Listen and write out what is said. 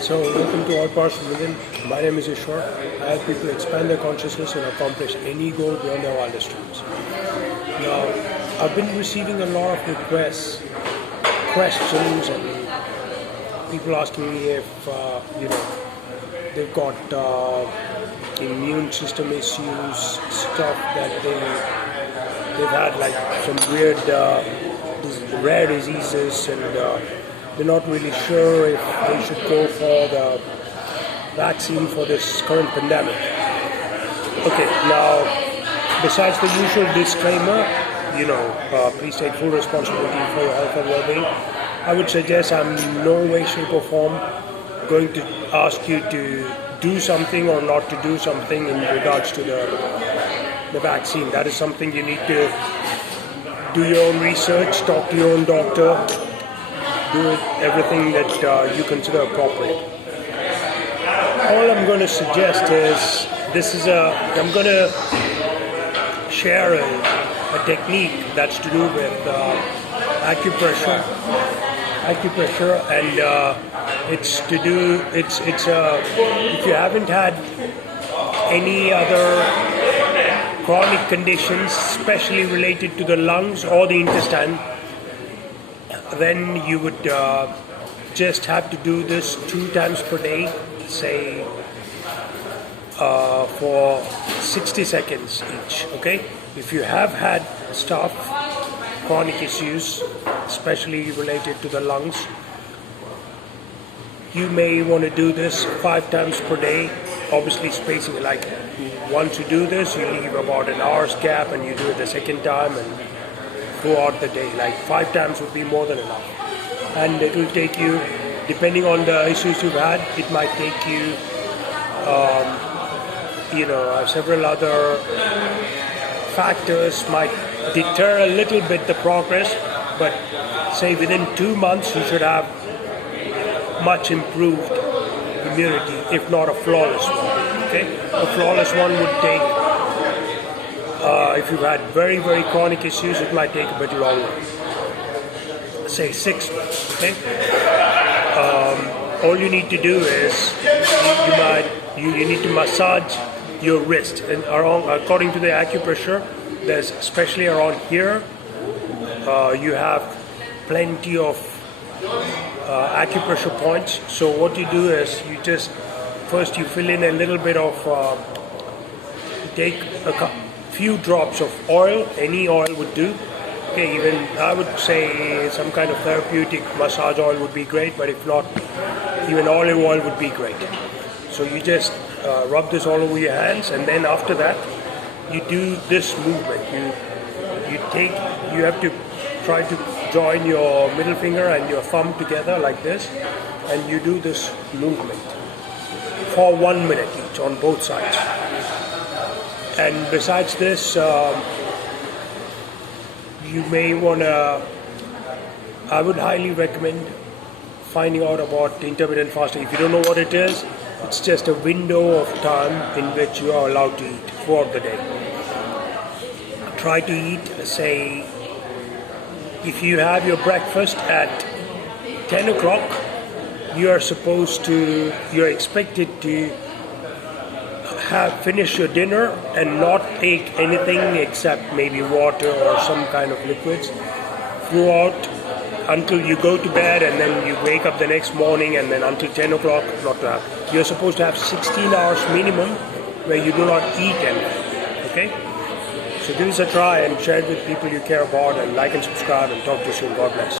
So, welcome to All Powers from Within. My name is Ishwar. I help people expand their consciousness and accomplish any goal beyond their wildest dreams. Now, I've been receiving a lot of requests, questions, and people asking me if, they've got immune system issues, stuff that they've had like some weird, rare diseases, and they're not really sure if they should go for the vaccine for this current pandemic. Okay, now, besides the usual disclaimer, please take full responsibility for your health and well-being. I would suggest I'm in no way, shape or form going to ask you to do something or not to do something in regards to the vaccine. That is something you need to do your own research, talk to your own doctor, do everything that you consider appropriate. All I'm going to suggest is I'm going to share a technique that's to do with acupressure, and if you haven't had any other chronic conditions, especially related to the lungs or the intestine, then you would just have to do this 2 times per day, say for 60 seconds each, okay? If you have had chronic issues, especially related to the lungs, you may want to do this 5 times per day, obviously spacing, like once you do this, you leave about an hour's gap and you do it the second time, and throughout the day, like 5 times would be more than enough. And it will take you, depending on the issues you've had, it might take you, several other factors might deter a little bit the progress, but say within 2 months you should have much improved immunity, if not a flawless one. Okay, a flawless one would take, if you've had very, very chronic issues, it might take a bit longer, say 6 months. Okay, all you need to do is you need to massage your wrist, and according to the acupressure, there's especially around here, you have plenty of acupressure points. So what you do is first you fill in a little bit of, take a few drops of oil, any oil would do. Okay, even I would say some kind of therapeutic massage oil would be great, but if not, even olive oil would be great. So you just rub this all over your hands, and then after that, you do this movement. You have to try to join your middle finger and your thumb together like this, and you do this movement for 1 minute each on both sides. And besides this, you may want to, I would highly recommend finding out about intermittent fasting. If you don't know what it is, it's just a window of time in which you are allowed to eat throughout the day. Try to eat, say, if you have your breakfast at 10 o'clock, you're expected to finish your dinner and not take anything except maybe water or some kind of liquids throughout until you go to bed, and then you wake up the next morning, and then until 10 o'clock not to have. You're supposed to have 16 hours minimum where you do not eat anything, okay? So give this a try and share it with people you care about, and like and subscribe, and talk to you soon. God bless.